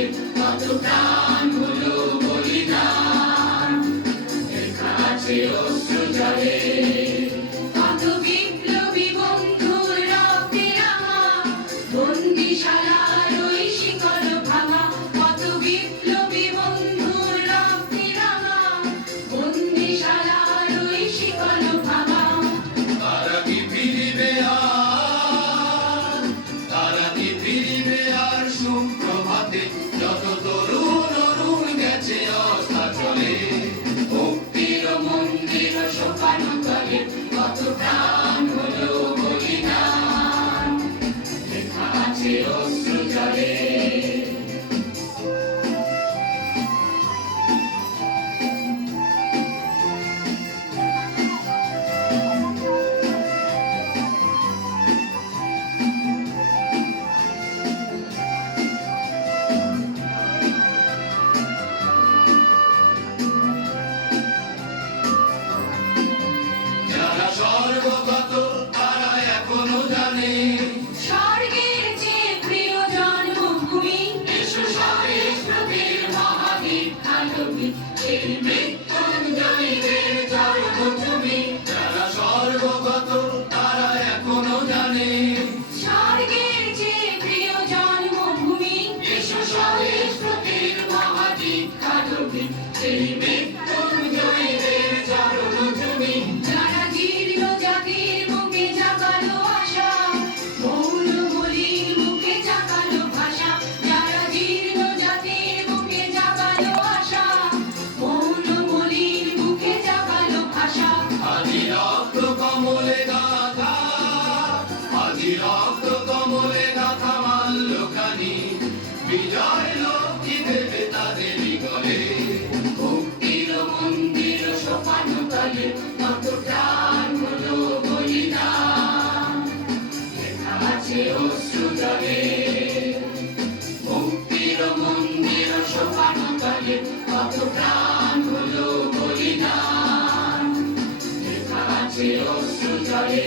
তলে কত প্রাণ হলো বলিদান, লেখা আছে অশ্রু জলে। কত বিপ্লবী বন্ধুর রক্তে রাঙা, বন্দিশালার ওই শিকল ভাঙা। কত বিপ্লবী বন্ধুর রক্তে রাঙা, বন্দিশালার ওই শিকল ভাঙা। তারা কি ফিরিবে আর, তারা কি ফিরিবে আর সুপ্রভাতে, যত তরুণ অরুণ গেছে অস্তাচলে। মুক্তির মন্দির সোপানো তলে কত প্রাণ হলো বলিদান, লেখা আছে অশ্রু জলে। যারা স্বর্গগত তারা এখনো জানে, স্বর্গের চেয়ে প্রিয় জন্মভূমি, এসো স্বদেশ প্রতির মহাদ্বীপ আলোকিত, এই মৃত্যুঞ্জয়ীদের জন্মভূমি। যারা স্বর্গগত তারা এখনো জানে, স্বর্গের চেয়ে প্রিয় জন্মভূমি, এসো স্বদেশ প্রতির মহাদ্বীপ আলোকিত, এই মৃত্যুঞ্জয়ীদের জন্মভূমি। যারা জীর্ণ জাতির বুকে জাগালো আশা, মৌন বলির বুকে জাগালো ভাষা। যারা জীর্ণ জাতির বুকে জাগালো আশা, মৌন বলির বুকে জাগালো ভাষা। আজি রক্ত কমলে গাথা, আজি রক্ত কমলে গাথা মাল্যখানি, বিজয় লক্ষ্মী দেবে তাদেরই গলে। মুক্তির মন্দির সোপানো তলে কত প্রাণ হলো বলিদান, লেখা আছে অশ্রু জলে। মুক্তির মন্দির সোপানো তলে কত প্রাণ হলো বলিদান, লেখা আছে অশ্রু জলে।